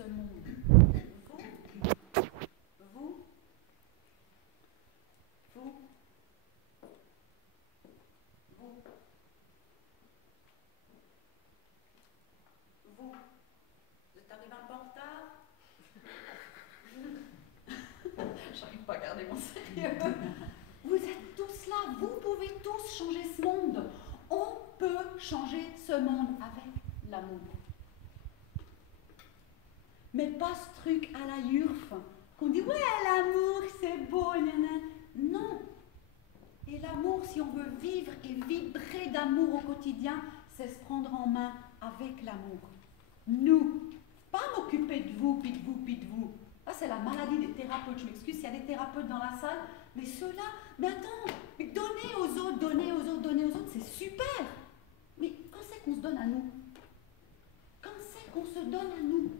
ce monde. Vous, vous êtes arrivé un peu en retard? J'arrive pas à garder mon sérieux. Vous êtes tous là, vous pouvez tous changer ce monde. On peut changer ce monde avec l'amour. Mais pas ce truc à la Yurf, qu'on dit ouais, l'amour c'est beau, nanana. Non. Et l'amour, si on veut vivre et vibrer d'amour au quotidien, c'est se prendre en main avec l'amour. Nous, pas m'occuper de vous, puis de vous, puis de vous. Ça, c'est la maladie des thérapeutes. Je m'excuse s'il y a des thérapeutes dans la salle, mais ceux-là, mais attends, mais donner aux autres, donner aux autres, donner aux autres, c'est super. Mais quand c'est qu'on se donne à nous? Quand c'est qu'on se donne à nous?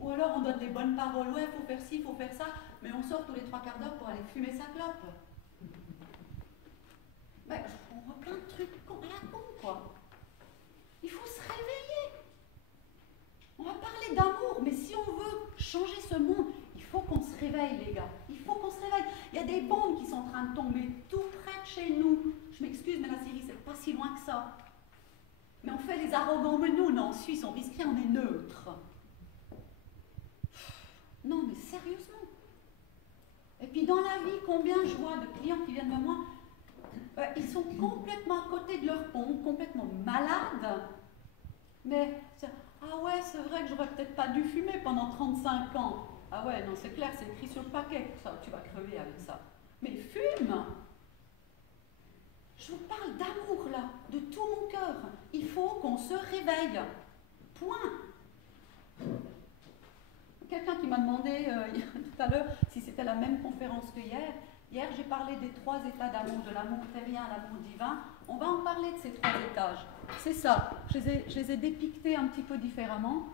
Ou alors on donne des bonnes paroles, ouais, il faut faire ci, il faut faire ça, mais on sort tous les 3 quarts d'heure pour aller fumer sa clope. Ben, on voit plein de trucs à la con, quoi. Il faut se réveiller. On va parler d'amour, mais si on veut changer ce monde, il faut qu'on se réveille, les gars. Il faut qu'on se réveille. Il y a des bombes qui sont en train de tomber tout près de chez nous. Je m'excuse, mais la Syrie, c'est pas si loin que ça. Mais on fait les arrogants, mais nous, on est en Suisse, on risque rien, on est neutre. Non, mais sérieusement. Et puis dans la vie, combien je vois de clients qui viennent de moi, ils sont complètement à côté de leur pompe, complètement malades. Mais, ah ouais, c'est vrai que j'aurais peut-être pas dû fumer pendant 35 ans. Ah ouais, non, c'est clair, c'est écrit sur le paquet, ça, tu vas crever avec ça. Mais fume! Je vous parle d'amour là, de tout mon cœur. Il faut qu'on se réveille. Point. Quelqu'un qui m'a demandé tout à l'heure si c'était la même conférence que hier. Hier, j'ai parlé des 3 états d'amour, de l'amour terrien à l'amour divin. On va en parler de ces 3 étages. C'est ça. Je les ai dépiquetés un petit peu différemment.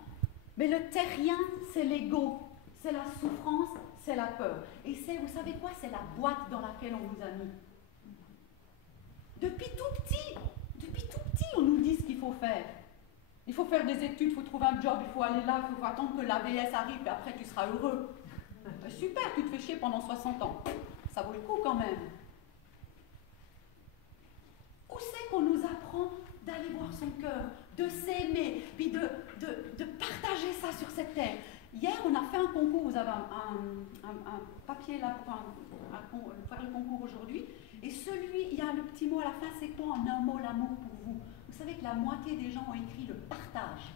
Mais le terrien, c'est l'ego. C'est la souffrance, c'est la peur. Et c'est, vous savez quoi? C'est la boîte dans laquelle on vous a mis. Depuis tout petit, on nous dit ce qu'il faut faire. Il faut faire des études, il faut trouver un job, il faut aller là, il faut attendre que l'AVS arrive et après tu seras heureux. Super, tu te fais chier pendant 60 ans. Ça vaut le coup quand même. Où c'est qu'on nous apprend d'aller voir son cœur, de s'aimer, puis de partager ça sur cette terre? Hier, on a fait un concours, vous avez un papier là pour faire le concours aujourd'hui, et celui, il y a le petit mot à la fin, c'est quoi en un mot l'amour pour vous? Vous savez que la moitié des gens ont écrit le partage.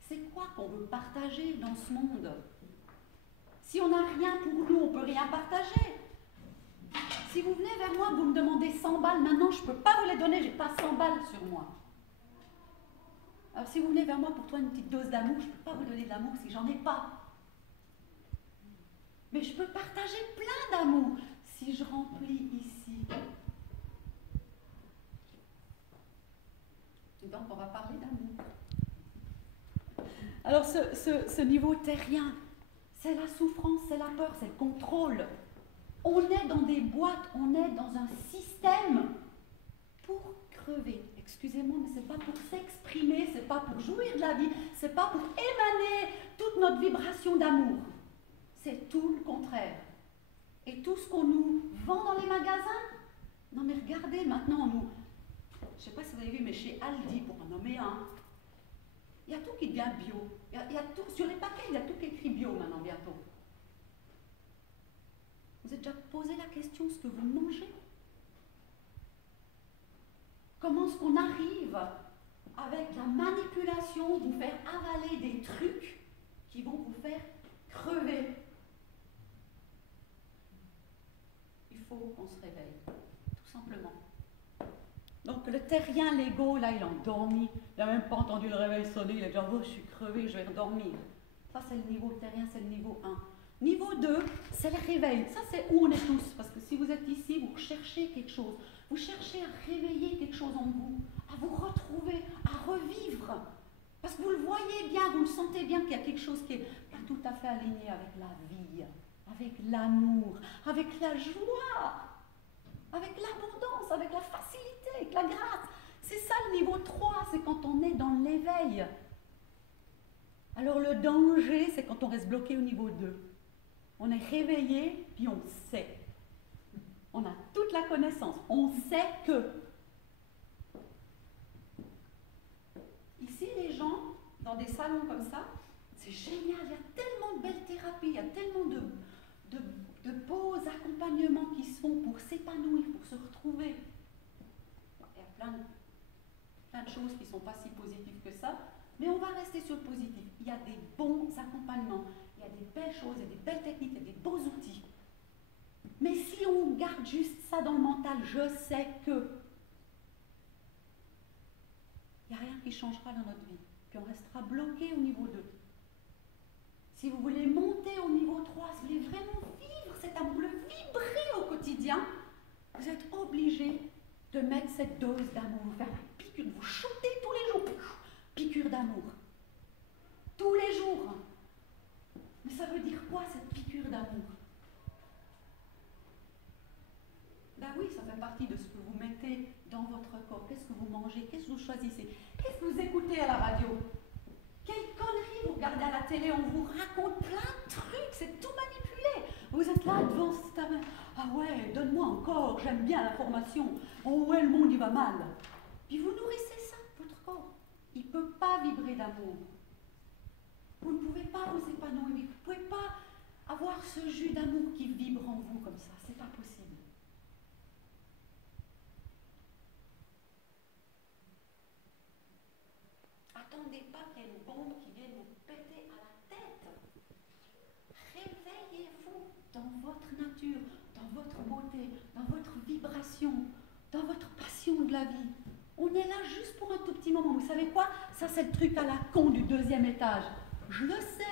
C'est quoi qu'on veut partager dans ce monde? Si on n'a rien pour nous, on ne peut rien partager. Si vous venez vers moi, vous me demandez 100 balles, maintenant je ne peux pas vous les donner, je n'ai pas 100 balles sur moi. Alors si vous venez vers moi pour toi une petite dose d'amour, je ne peux pas vous donner de l'amour si j'en ai pas. Mais je peux partager plein d'amour si je remplis ici. Et donc on va parler d'amour. Alors ce niveau terrien, c'est la souffrance, c'est la peur, c'est le contrôle. On est dans des boîtes, on est dans un système pour crever. Excusez-moi, mais c'est pas pour s'exprimer, c'est pas pour jouir de la vie, c'est pas pour émaner toute notre vibration d'amour. C'est tout le contraire. Et tout ce qu'on nous vend dans les magasins, non mais regardez, maintenant, nous, je sais pas si vous avez vu, mais chez Aldi, pour en nommer un, il y a tout qui devient bio. Il y a tout, sur les paquets, il y a tout qui est écrit bio maintenant, bientôt. Vous avez déjà posé la question ce que vous mangez? Comment est-ce qu'on arrive, avec la manipulation, vous faire avaler des trucs qui vont vous faire crever? Il faut qu'on se réveille, tout simplement. Donc le terrien, l'ego, là, il a endormi. Il n'a même pas entendu le réveil sonner. Il a dit, oh, je suis crevé, je vais redormir. Ça, c'est le niveau terrien, c'est le niveau 1. Niveau 2, c'est le réveil. Ça, c'est où on est tous. Parce que si vous êtes ici, vous recherchez quelque chose. Vous cherchez à réveiller quelque chose en vous, à vous retrouver, à revivre. Parce que vous le voyez bien, vous le sentez bien qu'il y a quelque chose qui n'est pas tout à fait aligné avec la vie, avec l'amour, avec la joie, avec l'abondance, avec la facilité, avec la grâce. C'est ça le niveau 3, c'est quand on est dans l'éveil. Alors le danger, c'est quand on reste bloqué au niveau 2. On est réveillé, puis on sait. On a toute la connaissance. On sait que. Ici, les gens, dans des salons comme ça, c'est génial. Il y a tellement de belles thérapies, il y a tellement de beaux accompagnements qui se font pour s'épanouir, pour se retrouver. Il y a plein de choses qui ne sont pas si positives que ça, mais on va rester sur le positif. Il y a des bons accompagnements, il y a des belles choses, il y a des belles techniques, il y a des beaux outils. Mais si on garde juste ça dans le mental, je sais que, il n'y a rien qui changera dans notre vie. Puis on restera bloqué au niveau 2. Si vous voulez monter au niveau 3, si vous voulez vraiment vivre cet amour, le vibrer au quotidien, vous êtes obligé de mettre cette dose d'amour, vous faire une piqûre, vous shooter tous les jours, piqûre d'amour. Tous les jours. Mais ça veut dire quoi cette piqûre d'amour? Ben oui, ça fait partie de ce que vous mettez dans votre corps. Qu'est-ce que vous mangez? Qu'est-ce que vous choisissez? Qu'est-ce que vous écoutez à la radio? Quelle connerie vous regardez à la télé? On vous raconte plein de trucs, c'est tout manipulé. Vous êtes là devant cette... Ah ouais, donne-moi encore, j'aime bien l'information. Oh ouais, le monde il va mal. Puis vous nourrissez ça, votre corps. Il ne peut pas vibrer d'amour. Vous ne pouvez pas vous épanouir, vous ne pouvez pas avoir ce jus d'amour qui vibre en vous comme ça, c'est pas possible. Attendez pas qu'il y ait une bombe qui vienne vous péter à la tête. Réveillez-vous dans votre nature, dans votre beauté, dans votre vibration, dans votre passion de la vie. On est là juste pour un tout petit moment. Vous savez quoi? Ça, c'est le truc à la con du 2e étage. Je le sais,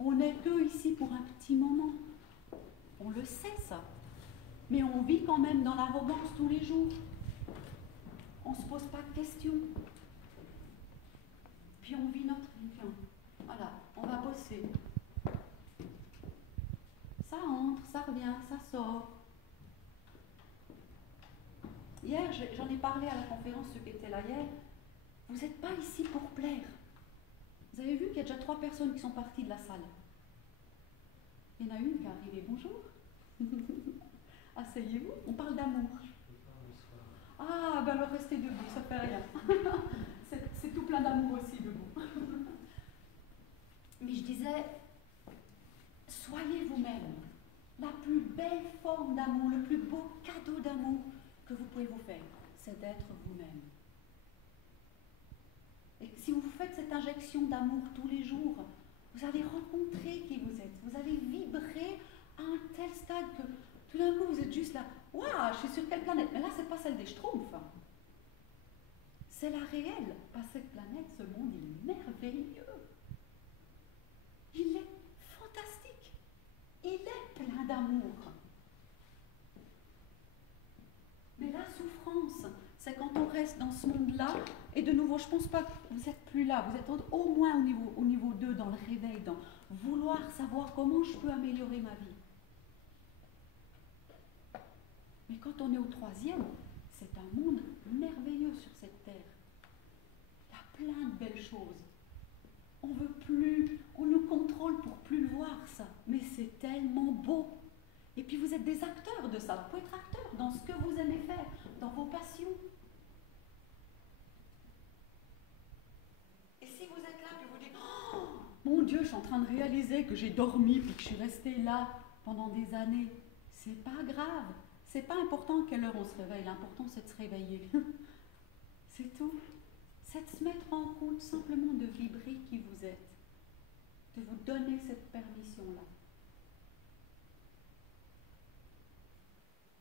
on n'est que ici pour un petit moment. On le sait, ça. Mais on vit quand même dans l'arrogance tous les jours. On ne se pose pas de questions. Puis on vit notre vie. Voilà, on va bosser. Ça entre, ça revient, ça sort. Hier, j'en ai parlé à la conférence, ceux qui étaient là hier. Vous n'êtes pas ici pour plaire. Vous avez vu qu'il y a déjà 3 personnes qui sont parties de la salle. Il y en a une qui est arrivée. Bonjour. Asseyez-vous, on parle d'amour. Ah, ben alors restez debout, ça fait rien. C'est tout plein d'amour aussi debout. Mais je disais, soyez vous-même. La plus belle forme d'amour, le plus beau cadeau d'amour que vous pouvez vous faire, c'est d'être vous-même. Et si vous faites cette injection d'amour tous les jours, vous allez rencontrer qui vous êtes. Vous allez vibrer à un tel stade que tout d'un coup vous êtes juste là. Waouh, je suis sur quelle planète? Mais là, c'est pas celle des Schtroumpfs. C'est la réelle. Pas cette planète, ce monde, il est merveilleux. Il est fantastique. Il est plein d'amour. Mais la souffrance, c'est quand on reste dans ce monde-là, et de nouveau, je ne pense pas que vous n'êtes plus là, vous êtes au moins au niveau 2, dans le réveil, dans vouloir savoir comment je peux améliorer ma vie. Mais quand on est au 3e, c'est un monde merveilleux sur cette terre. Il y a plein de belles choses. On veut plus, on nous contrôle pour plus le voir ça, mais c'est tellement beau. Et puis vous êtes des acteurs de ça, vous pouvez être acteur dans ce que vous aimez faire, dans vos passions. Et si vous êtes là et vous dites, oh, mon Dieu, je suis en train de réaliser que j'ai dormi puis que je suis restée là pendant des années, c'est pas grave. C'est pas important à quelle heure on se réveille, l'important c'est de se réveiller. C'est tout. C'est de se mettre en compte simplement de vibrer qui vous êtes, de vous donner cette permission-là.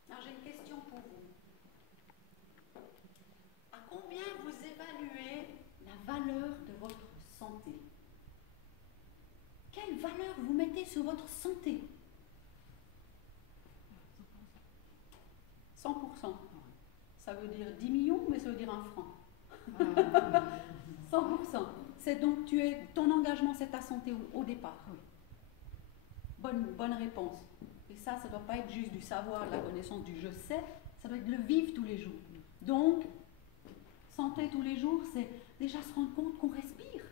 Alors j'ai une question pour vous. À combien vous évaluez la valeur de votre santé? Quelle valeur vous mettez sur votre santé? 100%. Ça veut dire 10 millions, mais ça veut dire 1 franc. 100%. C'est donc ton engagement, c'est ta santé au départ. Bonne réponse. Et ça ne doit pas être juste du savoir, de la connaissance, du je sais, ça doit être le vivre tous les jours. Donc, santé tous les jours, c'est déjà se rendre compte qu'on respire.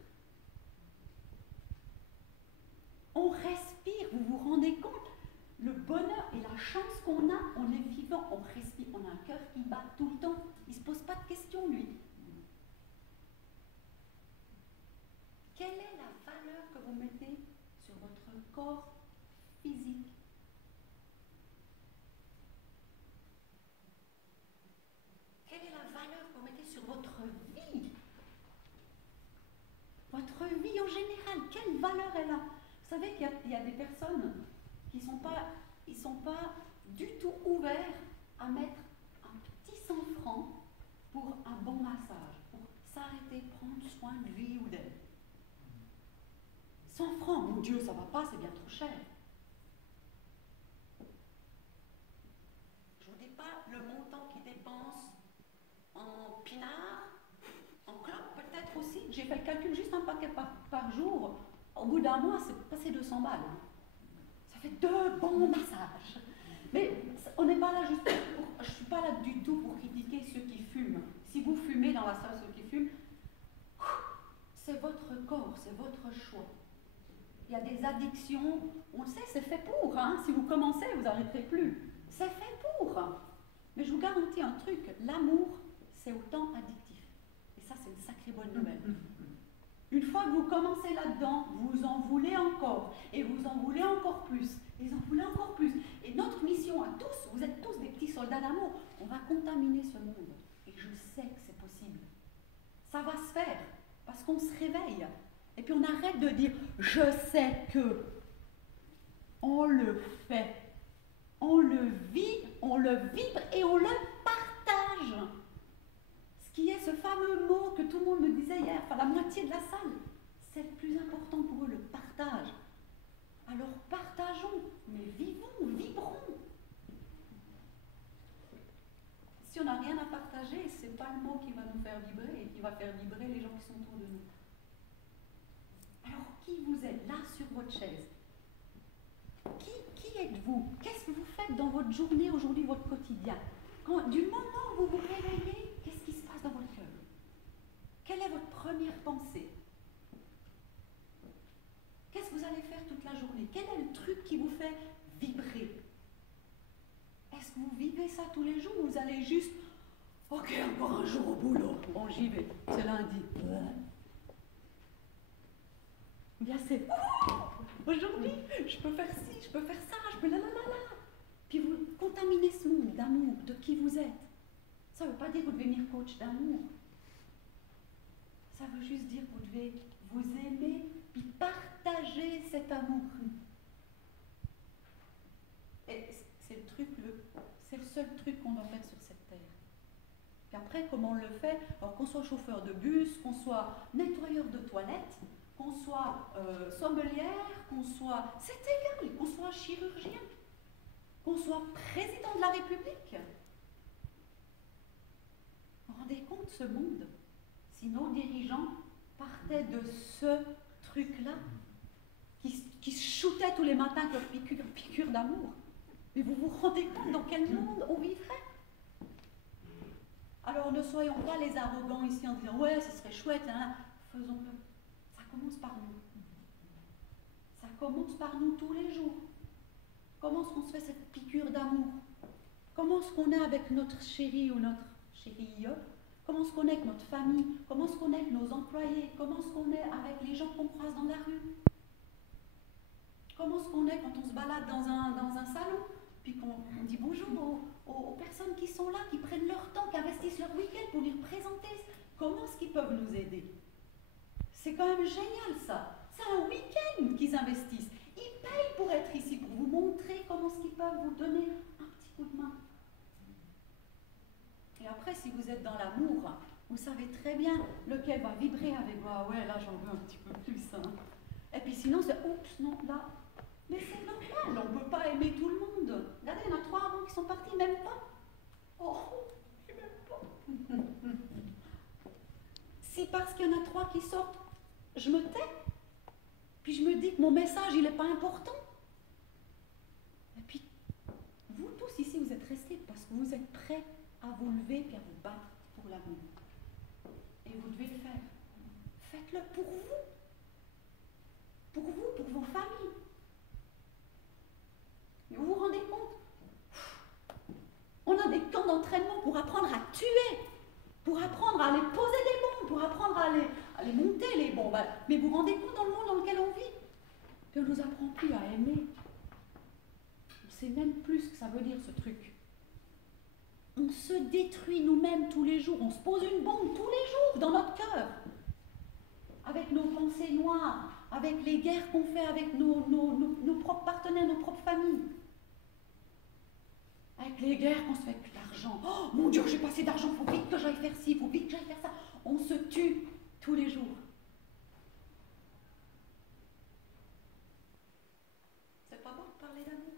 On respire, vous vous rendez compte? Le bonheur et la chance qu'on a, on est vivant, on respire, on a un cœur qui bat tout le temps. Il ne se pose pas de questions, lui. Quelle est la valeur que vous mettez sur votre corps physique? Quelle est la valeur que vous mettez sur votre vie? Votre vie en général, quelle valeur elle a? Vous savez qu'il y a des personnes qui ne sont pas du tout ouverts à mettre un petit 100 francs pour un bon massage, pour s'arrêter, prendre soin de lui ou d'elle. 100 francs, mon Dieu, ça va pas, c'est bien trop cher. Je ne vous dis pas le montant qu'ils dépensent en pinard, en clope peut-être aussi. J'ai fait le calcul, juste un paquet par jour. Au bout d'un mois, c'est passé 200 balles. Ça fait 2 bons massages. Mais on n'est pas là juste pour... Je ne suis pas là du tout pour critiquer ceux qui fument. Si vous fumez dans la salle, ceux qui fument, c'est votre corps, c'est votre choix. Il y a des addictions, on le sait, c'est fait pour. Hein. Si vous commencez, vous n'arrêterez plus. C'est fait pour. Mais je vous garantis un truc, l'amour, c'est autant addictif. Et ça, c'est une sacrée bonne nouvelle. Une fois que vous commencez là-dedans, vous en voulez encore. Et vous en voulez encore plus. Et vous en voulez encore plus. Et notre mission à tous, vous êtes tous des petits soldats d'amour, on va contaminer ce monde. Et je sais que c'est possible. Ça va se faire. Parce qu'on se réveille. Et puis on arrête de dire « je sais que ». On le fait. On le vit, on le vibre et on le partage. Ce qui est ce fameux mot que tout le monde me disait hier, enfin la moitié de la salle, c'est le plus important pour eux, le partage. Alors partageons, mais vivons, vibrons. Si on n'a rien à partager, ce n'est pas le mot qui va nous faire vibrer et qui va faire vibrer les gens qui sont autour de nous. Alors qui vous êtes là sur votre chaise? Qui êtes-vous? Qu'est-ce que vous faites dans votre journée aujourd'hui, votre quotidien? Du moment où vous vous réveillez, qu'est-ce qui se passe dans votre cœur? Quelle est votre première pensée? Qu'est-ce que vous allez faire toute la journée? Quel est le truc qui vous fait vibrer? Est-ce que vous vivez ça tous les jours ou vous allez juste « Ok, encore un jour au boulot, bon j'y vais, c'est lundi. » Ou bien c'est « Aujourd'hui, je peux faire ci, je peux faire ça, je peux là. » Puis vous contaminez ce monde d'amour, de qui vous êtes. Ça ne veut pas dire que vous devez devenir coach d'amour. Ça veut juste dire que vous devez vous aimer puis partager cet amour. Et c'est le seul truc qu'on doit faire sur cette terre. Puis après, comment on le fait? Alors qu'on soit chauffeur de bus, qu'on soit nettoyeur de toilettes, qu'on soit sommelière, qu'on soit... C'est égal, qu'on soit chirurgien, qu'on soit président de la République. Vous vous rendez compte, ce monde? Si nos dirigeants partaient de ce truc-là, qui se shootaient tous les matins avec leur piqûre d'amour, mais vous vous rendez compte dans quel monde on vivrait? Alors ne soyons pas les arrogants ici en disant « ouais, ce serait chouette, hein. » Faisons-le. Ça commence par nous. Ça commence par nous tous les jours. Comment est-ce qu'on se fait cette piqûre d'amour? Comment est-ce qu'on est avec notre chéri ou notre chérie? Comment est-ce qu'on est avec notre famille? Comment est-ce qu'on est avec nos employés? Comment est-ce qu'on est avec les gens qu'on croise dans la rue? Comment est-ce qu'on est quand on se balade dans un salon? Puis qu'on dit bonjour aux personnes qui sont là, qui prennent leur temps, qui investissent leur week-end pour venir présenter. Comment est-ce qu'ils peuvent nous aider? C'est quand même génial ça. C'est un week-end qu'ils investissent. Ils payent pour être ici, pour vous montrer comment est-ce qu'ils peuvent vous donner un petit coup de main. Et après, si vous êtes dans l'amour, vous savez très bien lequel va vibrer avec vous. Ah ouais, là j'en veux un petit peu plus. Hein. Et puis sinon, c'est oups, non, là. Mais c'est normal, on ne peut pas aimer tout le monde. Regardez, il y en a 3 avant qui sont partis, même pas. Oh, même pas. Si parce qu'il y en a 3 qui sortent, je me tais, puis je me dis que mon message, il n'est pas important. Et puis, vous tous ici, vous êtes restés parce que vous êtes prêts à vous lever et à vous battre pour l'amour. Faites-le pour vous. Pour vous, pour vos familles. Mais vous vous rendez compte? On a des camps d'entraînement pour apprendre à tuer, pour apprendre à aller poser des bombes, pour apprendre à aller monter les bombes. Mais vous vous rendez compte dans le monde dans lequel on vit? Puis on ne nous apprend plus à aimer. On ne sait même plus ce que ça veut dire ce truc. On se détruit nous-mêmes tous les jours. On se pose une bombe tous les jours dans notre cœur. Avec nos pensées noires, avec les guerres qu'on fait avec nos propres partenaires, nos propres familles. Avec les guerres qu'on se fait avec l'argent. Oh mon Dieu, j'ai pas assez d'argent, faut vite que j'aille faire ci, faut vite que j'aille faire ça. On se tue tous les jours. C'est pas bon de parler d'amour.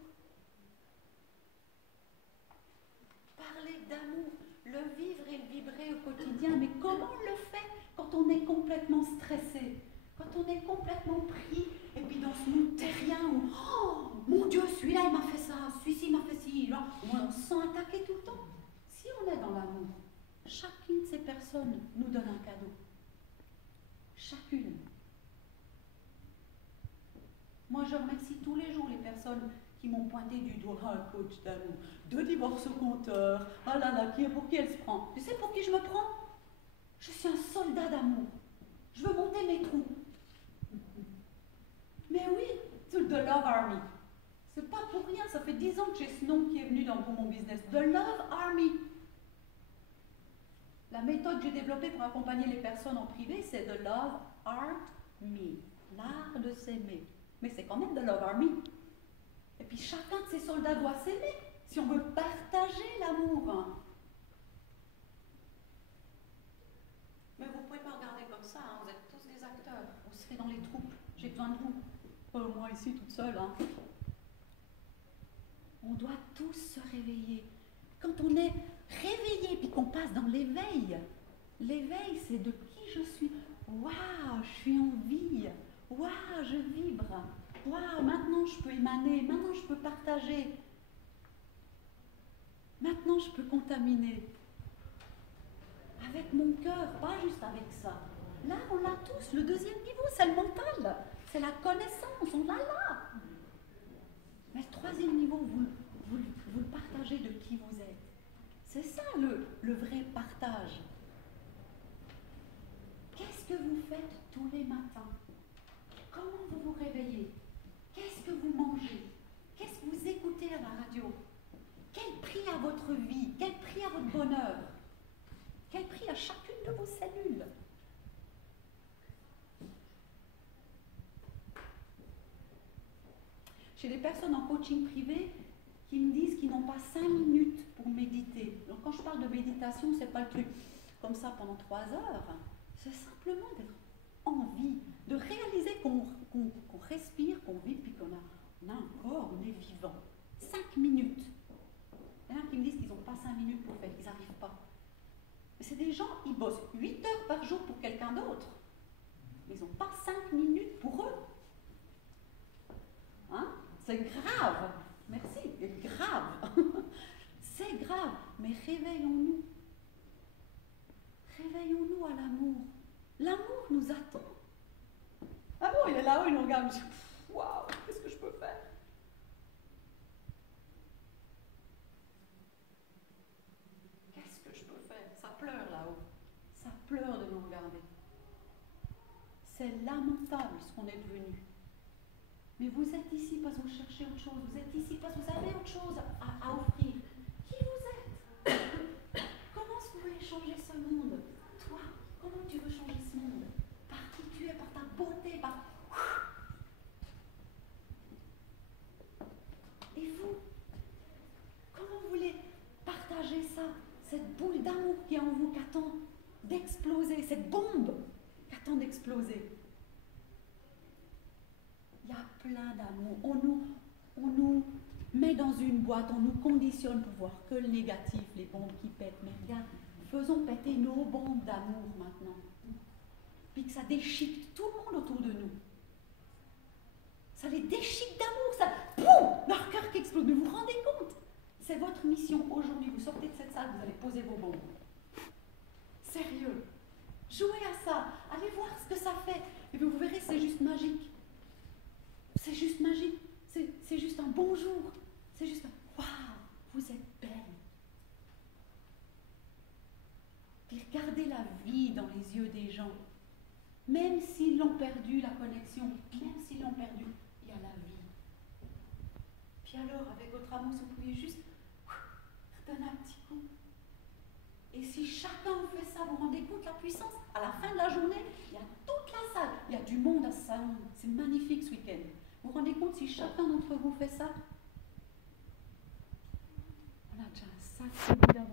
Parler d'amour, le vivre et le vibrer au quotidien, mais comment on le fait quand on est complètement stressé, quand on est complètement pris, et puis dans ce monde terrien où, oh mon Dieu, celui-là il m'a fait ça, celui-ci m'a fait ci, là, on se sent attaqué tout le temps. Si on est dans l'amour, chacune de ces personnes nous donne un cadeau. Chacune. Moi je remercie tous les jours les personnes qui m'ont pointé du doigt, ah coach d'amour, de divorce au compteur, ah là là, pour qui elle se prend? Tu sais pour qui je me prends? Je suis un soldat d'amour. Je veux monter mes trous. Mais oui, c'est The Love Army. C'est pas pour rien, ça fait 10 ans que j'ai ce nom qui est venu pour mon business. The Love Army. La méthode que j'ai développée pour accompagner les personnes en privé, c'est The Love Art Me. L'art de s'aimer. Mais c'est quand même The Love Army. Et puis chacun de ces soldats doit s'aimer si on veut partager l'amour. Mais vous ne pouvez pas regarder comme ça, hein. Vous êtes tous des acteurs. Vous serez dans les troupes. J'ai besoin de vous. Moi ici toute seule. Hein. On doit tous se réveiller. Quand on est réveillé puis qu'on passe dans l'éveil, l'éveil c'est de qui je suis. Waouh, je suis en vie. Waouh, je vibre. Waouh, maintenant je peux émaner. Maintenant je peux partager. Maintenant je peux contaminer. Avec mon cœur, pas juste avec ça. Là, on l'a tous. Le deuxième niveau, c'est le mental. C'est la connaissance, on l'a là. Mais le troisième niveau, vous le partagez de qui vous êtes. C'est ça le vrai partage. Qu'est-ce que vous faites tous les matins? Comment vous vous réveillez? Qu'est-ce que vous mangez? Qu'est-ce que vous écoutez à la radio? Quel prix à votre vie? Quel prix à votre bonheur? Quel prix à chacune de vos cellules? J'ai des personnes en coaching privé qui me disent qu'ils n'ont pas 5 minutes pour méditer. Donc quand je parle de méditation, c'est pas le truc comme ça pendant 3 heures. C'est simplement d'être en vie, de réaliser qu'on respire, qu'on vit, puis qu'on a un corps, on est vivant. 5 minutes. Il y en a qui me disent qu'ils n'ont pas 5 minutes pour faire, ils n'arrivent pas. Mais c'est des gens, ils bossent 8 heures par jour pour quelqu'un d'autre. Ils n'ont pas 5 minutes pour eux. Hein? C'est grave. Merci, c'est grave. C'est grave. Mais réveillons-nous. Réveillons-nous à l'amour. L'amour nous attend. L'amour, il est là-haut, il nous regarde. Waouh, qu'est-ce que je peux faire? Qu'est-ce que je peux faire? Ça pleure là-haut. Ça pleure de nous regarder. C'est lamentable ce qu'on est devenu. Mais vous êtes ici parce que vous cherchez autre chose. Vous êtes ici parce que vous avez autre chose à offrir. Qui vous êtes? Comment est-ce que vous voulez changer ce monde? Toi, comment tu veux changer ce monde? Par qui tu es, par ta beauté, par... Et vous? Comment vous voulez partager ça? Cette boule d'amour qui est en vous, qui attend d'exploser, cette bombe qui attend d'exploser. Il y a plein d'amour. On nous met dans une boîte, on nous conditionne pour voir que le négatif, les bombes qui pètent. Mais regarde, faisons péter nos bombes d'amour maintenant. Puis que ça déchique tout le monde autour de nous. Ça les déchique d'amour, ça, boum, leur cœur qui explose. Mais vous vous rendez compte? C'est votre mission aujourd'hui. Vous sortez de cette salle, vous allez poser vos bombes. Sérieux. Jouez à ça. Allez voir ce que ça bonjour. C'est juste, waouh, vous êtes belle. Puis regardez la vie dans les yeux des gens. Même s'ils l'ont perdu, la connexion, même s'ils l'ont perdu, il y a la vie. Puis alors, avec votre amour, si vous pouviez juste redonner un petit coup. Et si chacun fait ça, vous vous rendez compte la puissance? À la fin de la journée, il y a toute la salle, il y a du monde à ce salon. C'est magnifique ce week-end. Vous vous rendez compte si chacun d'entre vous fait ça? On a déjà un sacré bout d'avance.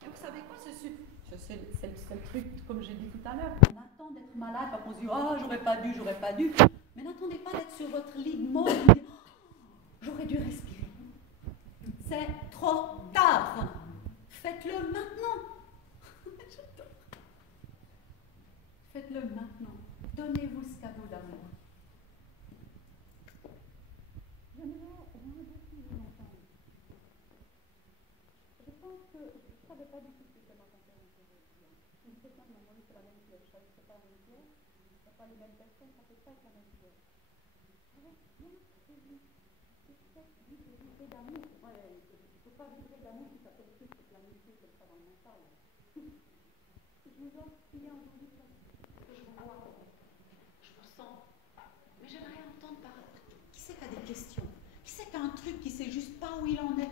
Vous savez quoi, c'est le truc, comme j'ai dit tout à l'heure, on attend d'être malade, parce qu'on se dit, oh, j'aurais pas dû. Mais n'attendez pas d'être sur votre lit de mort, vous dites, oh, j'aurais dû respirer. C'est trop tard. Faites-le maintenant. Faites-le maintenant. Donnez-vous ce cadeau d'amour. J'aimerais rien de plus vous entendre. Je pense que je ne savais pas du tout ce que c'était ma conférence aujourd'hui. Une personne m'a demandé c'est la même pièce. Je savais que ce n'est pas la même pièce. Ce n'est pas les mêmes personnes, ça ne peut pas être la même pièce. J'avais bien prévu. C'est cette vibrer d'amour. Ouais, il ne faut pas vibrer d'amour si ça fait plus que planifier comme ça dans le mental. Je vous offre bien aujourd'hui parce que je vous vois. Je vous sens. Mais j'aimerais entendre parler. Qui c'est qui a des questions? Qui c'est qui a un truc qui sait juste pas où il en est?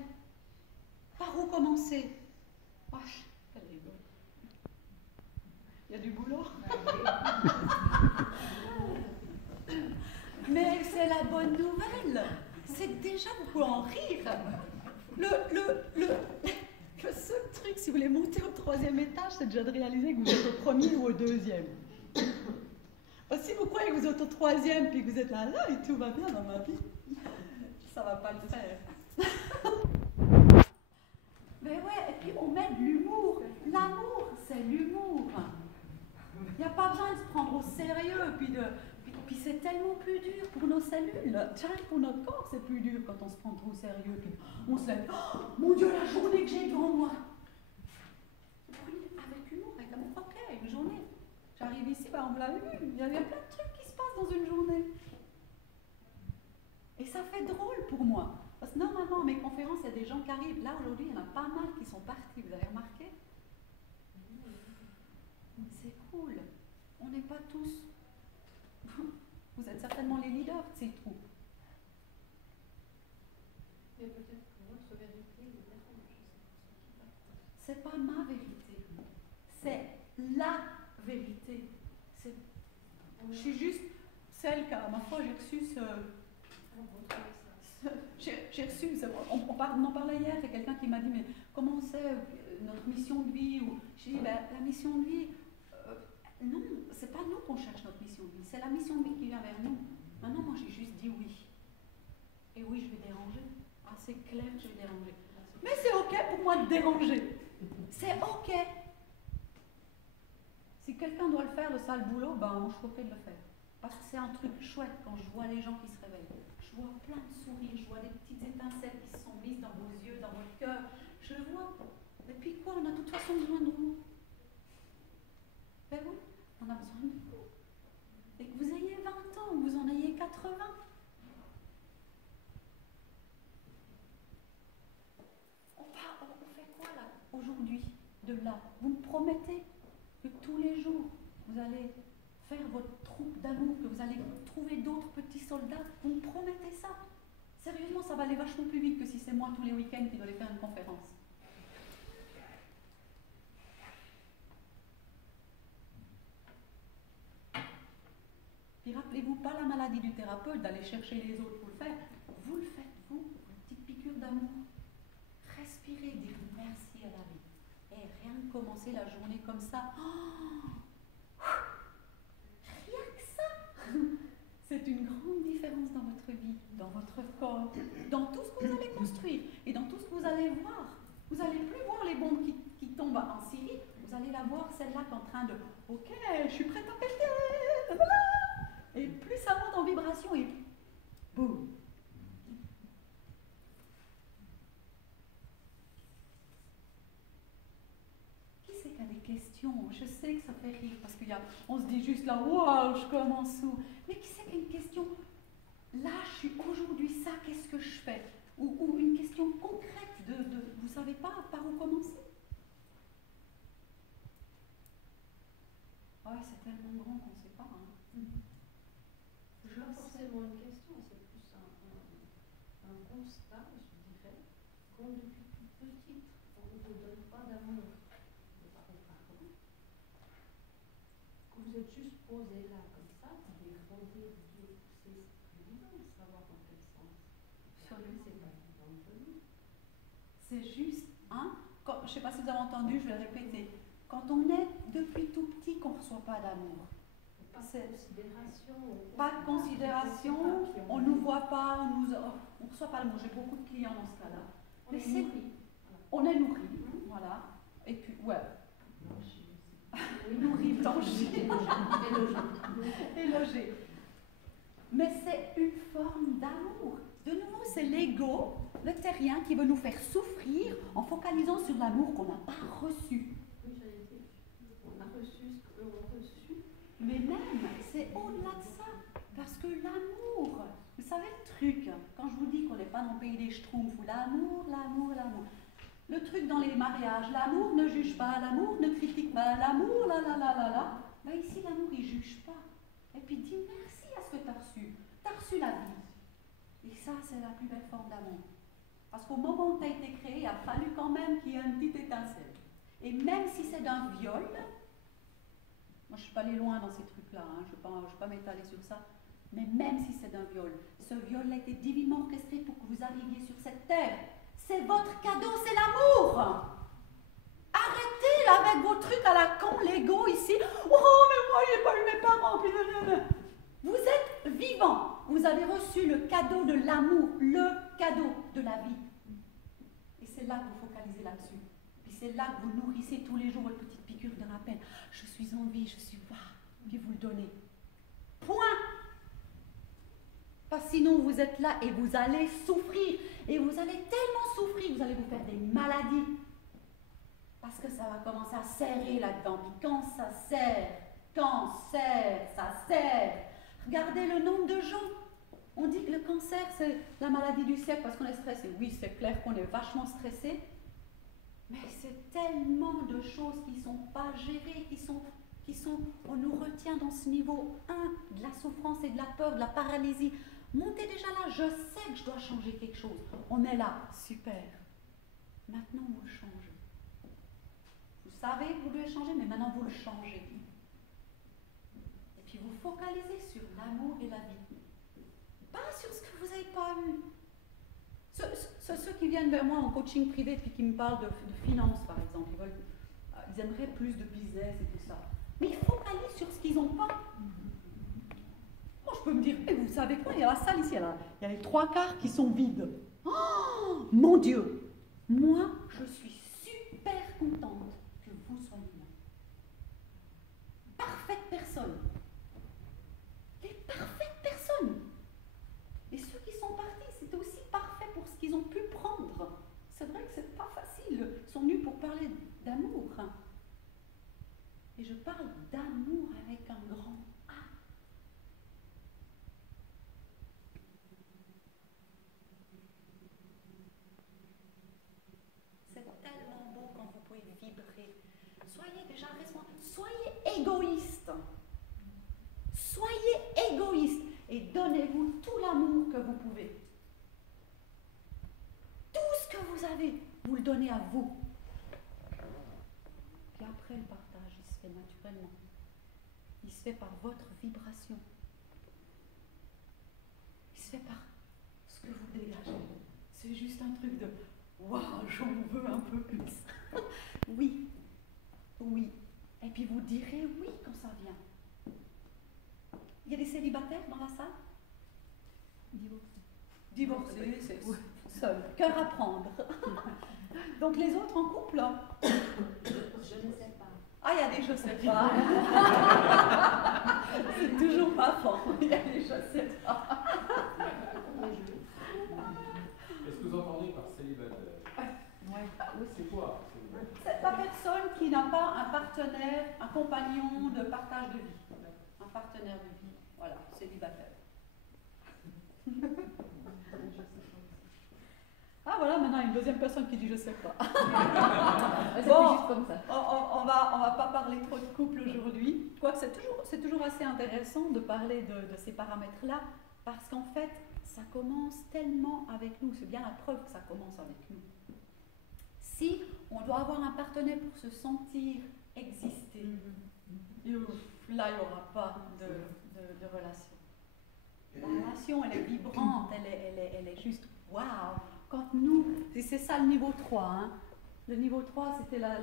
Par où commencer? Oh, quel rigole. Il y a du boulot. Mais c'est la bonne nouvelle. C'est que déjà, vous pouvez en rire. Le seul truc, si vous voulez monter au 3e étage, c'est déjà de réaliser que vous êtes au 1er ou au 2e. Si vous croyez que vous êtes au 3e puis que vous êtes là et tout va bien dans ma vie, ça va pas le faire. Mais ouais, et puis on met de l'humour. L'amour, c'est l'humour. Il n'y a pas besoin de se prendre au sérieux, puis c'est tellement plus dur pour nos cellules. Tiens, pour notre corps, c'est plus dur quand on se prend trop au sérieux. Puis on se lève, oh mon Dieu, la journée que j'ai devant moi. Oui, avec humour, avec amour. Ok, une journée. J'arrive ici, on me l'a vu. Il y a plein de trucs qui se passent dans une journée. Et ça fait drôle pour moi. Parce que normalement, à mes conférences, il y a des gens qui arrivent. Là, aujourd'hui, il y en a pas mal qui sont partis. Vous avez remarqué? C'est cool. On n'est pas tous... Vous êtes certainement les leaders de ces troupes. Mais peut-être que votre vérité vous dérange. C'est pas ma vérité. C'est la vérité. Je suis juste celle qui, ma foi, j'ai reçu j'ai reçu, on en parlait hier, il y a quelqu'un qui m'a dit, mais comment c'est notre mission de vie? J'ai dit, ben, la mission de vie, non, c'est pas nous qu'on cherche notre mission de vie, c'est la mission de vie qui vient vers nous. Maintenant, moi, j'ai juste dit oui. Et oui, je vais déranger. Ah, c'est clair que je vais déranger. Mais c'est ok pour moi de déranger. C'est ok. Si quelqu'un doit le faire, le sale boulot, ben, je suis ok de le faire. Parce que c'est un truc chouette quand je vois les gens qui se réveillent. Je vois plein de sourires, je vois des petites étincelles qui se sont mises dans vos yeux, dans votre cœur. Je le vois. Et puis quoi, on a de toute façon besoin de vous. Ben oui, on a besoin de vous. Et que vous ayez 20 ans, ou vous en ayez 80. On fait quoi là, aujourd'hui, de là? Vous me promettez que tous les jours, vous allez faire votre troupe d'amour, que vous allez trouver d'autres petits soldats. Vous me promettez ça? Sérieusement, ça va aller vachement plus vite que si c'est moi tous les week-ends qui dois aller faire une conférence. Puis rappelez-vous pas la maladie du thérapeute d'aller chercher les autres pour le faire. Vous le faites, vous, une petite piqûre d'amour. Respirez, dire merci à la vie. Et rien que commencer la journée comme ça. Oh, rien que ça. C'est une grande différence dans votre vie, dans votre corps, dans tout ce que vous allez construire et dans tout ce que vous allez voir. Vous n'allez plus voir les bombes qui tombent en Syrie, vous allez la voir, celle-là qui est en train de « Ok, je suis prête à péter !» Voilà. Et plus ça monte en vibration et boum. Qui c'est qui a des questions? Je sais que ça fait rire parce qu'on se dit juste là, waouh, je commence où? Mais qui c'est qui a une question? Là, je suis aujourd'hui ça, qu'est-ce que je fais? Ou une question concrète vous savez pas par où commencer? Ouais, c'est tellement grand qu'on ne sait pas. Hein. C'est pas forcément une question, c'est plus un constat, je dirais, quand depuis toute petite, on ne vous donne pas d'amour. Que vous êtes juste posé là comme ça, vous avez grandi, c'est évident de savoir dans quel sens. C'est pas évident de venir. C'est juste, hein, quand, je ne sais pas si vous avez entendu, je vais le répéter. Quand on est depuis tout petit qu'on ne reçoit pas d'amour. Pas de considération, on ne nous voit pas, on ne reçoit pas d'amour. J'ai beaucoup de clients dans ce cas-là. Mais on est nourri, voilà. Et puis, ouais. Nourri, blanchi, et logé. Mais c'est une forme d'amour. De nouveau, c'est l'ego, le terrien, qui veut nous faire souffrir en focalisant sur l'amour qu'on n'a pas reçu. Oui, j'allais dire, on a reçu ce que l'on a reçu. Mais même, c'est au-delà de ça. Parce que l'amour, vous savez le truc, quand je vous dis qu'on n'est pas dans le pays des schtroumpfs, l'amour, l'amour, l'amour. Le truc dans les mariages, l'amour ne juge pas, l'amour ne critique pas, l'amour, là. Ben ici, l'amour, il ne juge pas. Et puis, dis merci à ce que tu as reçu. Tu as reçu la vie. Et ça, c'est la plus belle forme d'amour. Parce qu'au moment où tu as été créé, il a fallu quand même qu'il y ait une petite étincelle. Et même si c'est d'un viol, moi, je ne suis pas allée loin dans ces trucs-là, hein, je ne vais pas m'étaler sur ça, mais même si c'est d'un viol, ce viol a été divinement orchestré pour que vous arriviez sur cette terre. C'est votre cadeau, c'est l'amour. Arrêtez là avec vos trucs à la con, l'ego ici. Oh, mais moi, je n'ai pas eu mes parents. Vous êtes vivant. Vous avez reçu le cadeau de l'amour, le cadeau de la vie. Et c'est là que vous focalisez là-dessus. Puis c'est là que vous nourrissez tous les jours votre petite piqûre de rappel. Je suis en vie, je suis waouh. Puis vous le donnez. Point. Parce que sinon vous êtes là et vous allez souffrir. Et vous allez tellement souffrir, vous allez vous faire des maladies. Parce que ça va commencer à serrer là-dedans. Puis quand ça serre, ça serre. Regardez le nombre de gens. On dit que le cancer, c'est la maladie du siècle parce qu'on est stressé. Oui, c'est clair qu'on est vachement stressé. Mais c'est tellement de choses qui ne sont pas gérées, on nous retient dans ce niveau 1 de la souffrance et de la peur, de la paralysie. Montez déjà là, je sais que je dois changer quelque chose. On est là, super. Maintenant, vous le changez. Vous savez que vous devez changer, mais maintenant, vous le changez. Et puis, vous focalisez sur l'amour et la vie. Pas sur ce que vous n'avez pas eu. Ceux qui viennent vers moi en coaching privé puis qui me parlent de finances, par exemple, ils aimeraient plus de business et tout ça. Mais ils focalisent sur ce qu'ils n'ont pas. Moi, je peux me dire, vous savez quoi, il y a la salle ici, il y a les 3/4 qui sont vides. Oh, mon Dieu! Moi, je suis super contente que vous soyez là. Parfaite personne. Les parfaites personnes. Et ceux qui sont partis, c'était aussi parfait pour ce qu'ils ont pu prendre. C'est vrai que c'est pas facile. Ils sont venus pour parler d'amour. Et je parle d'amour avec un grand A. C'est tellement beau quand vous pouvez vibrer. Soyez déjà responsable. Soyez égoïste. Soyez égoïste. Et donnez-vous tout l'amour que vous pouvez. Vous le donnez à vous. Puis après, le partage, il se fait naturellement. Il se fait par votre vibration. Il se fait par ce que vous dégagez. C'est juste un truc de « Waouh, j'en veux un peu plus ». Oui, oui. Et puis vous direz oui quand ça vient. Il y a des célibataires dans la salle? Divorcés, c'est seul. Cœur à prendre. Donc les autres en couple? Je ne sais pas. Ah, il y a des je sais pas. C'est toujours marrant. Il y a des je sais pas. Est-ce que vous entendez par célibataire? Oui, c'est quoi? C'est la personne qui n'a pas un partenaire, un compagnon de partage de vie. Un partenaire de vie. Voilà, célibataire. Ah voilà, maintenant une deuxième personne qui dit je sais pas. Bon, juste comme ça. On va pas parler trop de couple aujourd'hui. Quoique c'est toujours assez intéressant de parler de ces paramètres-là, parce qu'en fait, ça commence tellement avec nous. C'est bien la preuve que ça commence avec nous. Si on doit avoir un partenaire pour se sentir exister, là il n'y aura pas de relation. La relation, elle est vibrante, elle est juste waouh. Quand nous, c'est ça le niveau 3. Hein. Le niveau 3, c'était la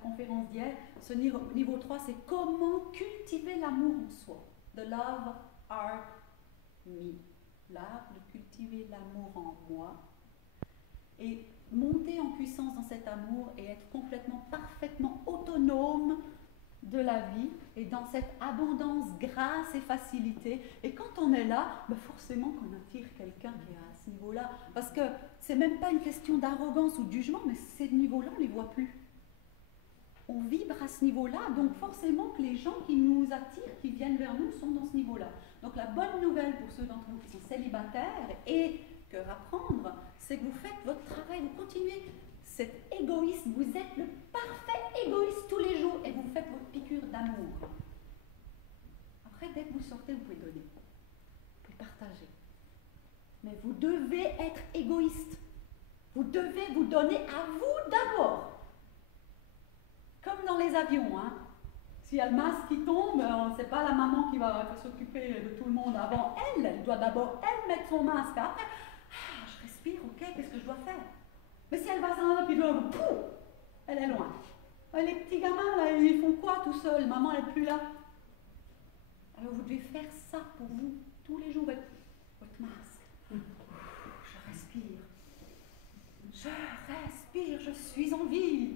conférence d'hier. Ce niveau 3, c'est comment cultiver l'amour en soi. The love art me. L'art de cultiver l'amour en moi. Et monter en puissance dans cet amour et être complètement, parfaitement autonome de la vie et dans cette abondance, grâce et facilité. Et quand on est là, ben forcément qu'on attire quelqu'un qui est à ce niveau-là. Parce que c'est même pas une question d'arrogance ou de jugement, mais ces niveaux-là, on ne les voit plus. On vibre à ce niveau-là, donc forcément que les gens qui nous attirent, qui viennent vers nous, sont dans ce niveau-là. Donc la bonne nouvelle pour ceux d'entre vous qui sont célibataires et cœur à prendre, c'est que vous faites votre travail, vous continuez cet égoïsme, vous êtes le parfait égoïste tous les jours et vous faites votre piqûre d'amour. Après, dès que vous sortez, vous pouvez donner, vous pouvez partager. Mais vous devez être égoïste. Vous devez vous donner à vous d'abord. Comme dans les avions, hein. S'il y a le masque qui tombe, c'est pas la maman qui va s'occuper de tout le monde avant elle. Elle doit d'abord, elle, mettre son masque. Après, je respire, ok, qu'est-ce que je dois faire? Mais si elle va s'en aller, puis pouf, elle est loin. Les petits gamins, là, ils font quoi tout seuls? Maman, elle n'est plus là. Alors vous devez faire ça pour vous, tous les jours, votre masque. Je respire. Je respire, je suis en vie.